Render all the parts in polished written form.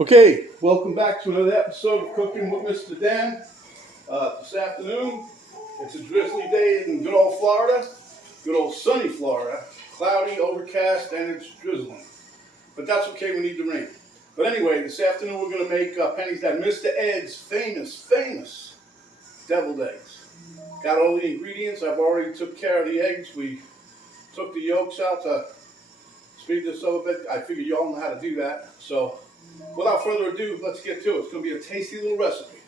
Okay, welcome back to another episode of Cooking with Mr. Dan. This afternoon, it's a drizzly day in good old Florida, good old sunny Florida. Cloudy, overcast, and it's drizzling. But that's okay, we need the rain. But anyway, this afternoon we're going to make pennies that Mr. Ed's famous deviled eggs. Got all the ingredients. I've already took care of the eggs. We took the yolks out to speed this up a bit. I figure you all know how to do that. So without further ado, let's get to it. It's going to be a tasty little recipe.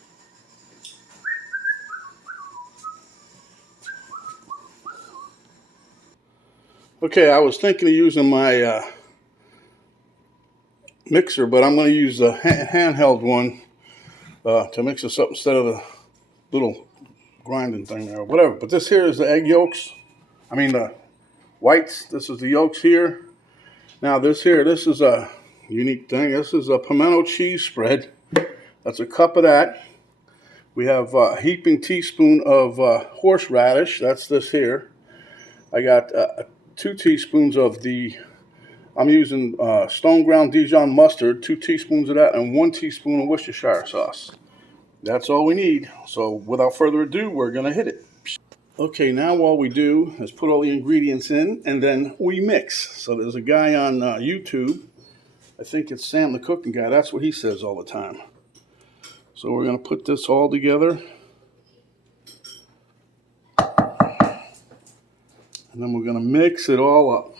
Okay, I was thinking of using my mixer, but I'm going to use the handheld one to mix this up instead of the little grinding thing there or whatever. But this here is the egg yolks. I mean the whites. This is the yolks here. Now this is a unique thing. This is a pimento cheese spread. That's a cup of that. We have a heaping teaspoon of horseradish. That's this here. I got 2 teaspoons of I'm using stone ground Dijon mustard, 2 teaspoons of that, and 1 teaspoon of Worcestershire sauce. That's all we need. So without further ado, we're going to hit it. Okay, now all we do is put all the ingredients in, and then we mix. So there's a guy on YouTube, I think it's Sam the Cooking Guy, that's what he says all the time. So we're going to put this all together. And then we're going to mix it all up.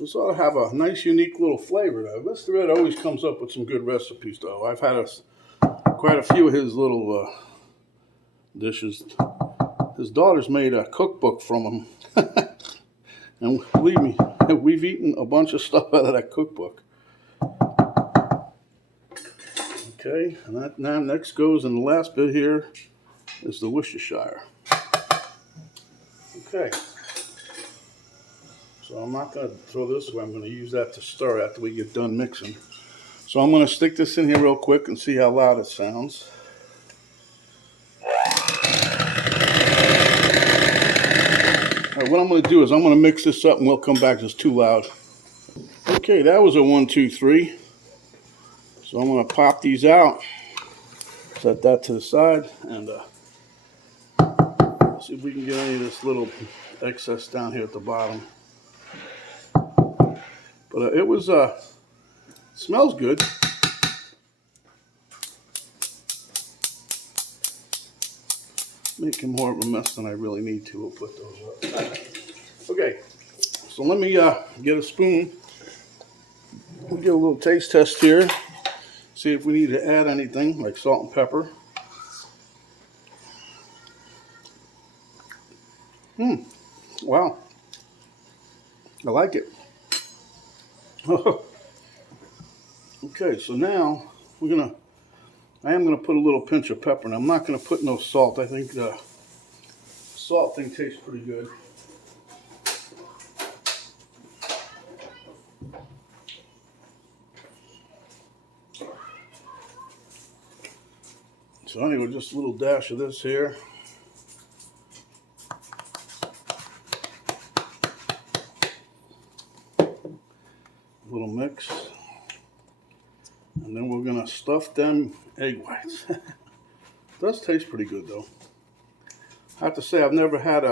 This ought to have a nice, unique little flavor, though. Mr. Ed always comes up with some good recipes, though. I've had quite a few of his little dishes. His daughter's made a cookbook from him. And believe me, we've eaten a bunch of stuff out of that cookbook. Okay, and that now next goes in the last bit here is the Worcestershire. Okay. So I'm not going to throw this away. I'm going to use that to stir after we get done mixing. So I'm going to stick this in here real quick and see how loud it sounds. All right, what I'm going to do is I'm going to mix this up and we'll come back. It's too loud. Okay, that was a 1, 2, 3. So I'm going to pop these out. Set that to the side and see if we can get any of this little excess down here at the bottom. But it was, smells good. Making more of a mess than I really need to. We'll put those up. Okay, so let me get a spoon. We'll get a little taste test here. See if we need to add anything like salt and pepper. Wow. I like it. Okay, so now I am gonna put a little pinch of pepper, and I'm not gonna put no salt. I think the salt thing tastes pretty good. So anyway, just a little dash of this here. A little mix. And then we're gonna stuff them egg whites. It does taste pretty good though. I have to say I've had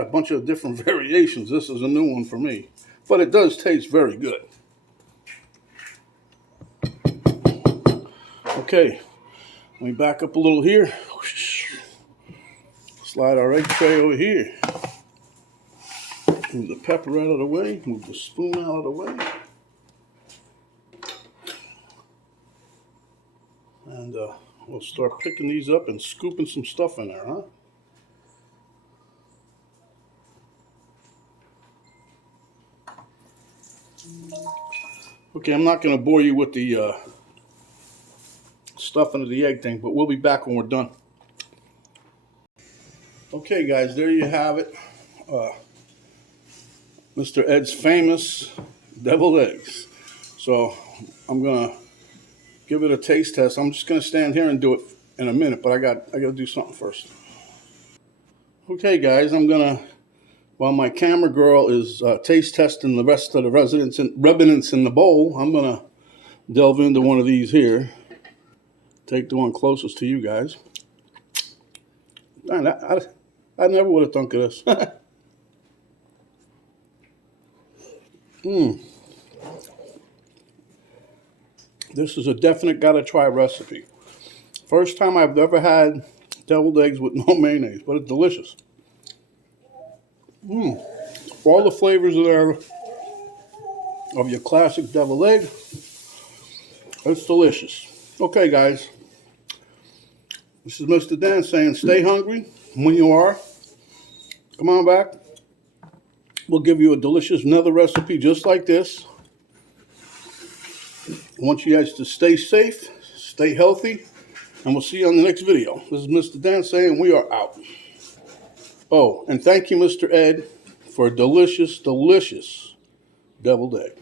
a bunch of different variations. This is a new one for me. But it does taste very good. Okay, let me back up a little here. Slide our egg tray over here. Move the pepper out of the way. Move the spoon out of the way. And we'll start picking these up and scooping some stuff in there, huh? Okay, I'm not going to bore you with the stuffing of the egg thing, but we'll be back when we're done. Okay, guys, there you have it. Mr. Ed's famous deviled eggs. So I'm going to give it a taste test. I'm just going to stand here and do it in a minute, but I got to do something first. Okay, guys, I'm going to while my camera girl is taste testing the rest of the residents and remnants in the bowl, I'm going to delve into one of these here. Take the one closest to you guys. Man, I never would have thunk of this. This is a definite gotta try recipe. First time I've ever had deviled eggs with no mayonnaise, but it's delicious. All the flavors are there of your classic deviled egg. It's delicious. Okay, guys. This is Mr. Dan saying stay hungry. When you are, come on back. We'll give you a delicious another recipe just like this. I want you guys to stay safe, stay healthy, and we'll see you on the next video. This is Mr. Dan saying we are out. Oh, and thank you, Mr. Ed, for a delicious, delicious deviled egg.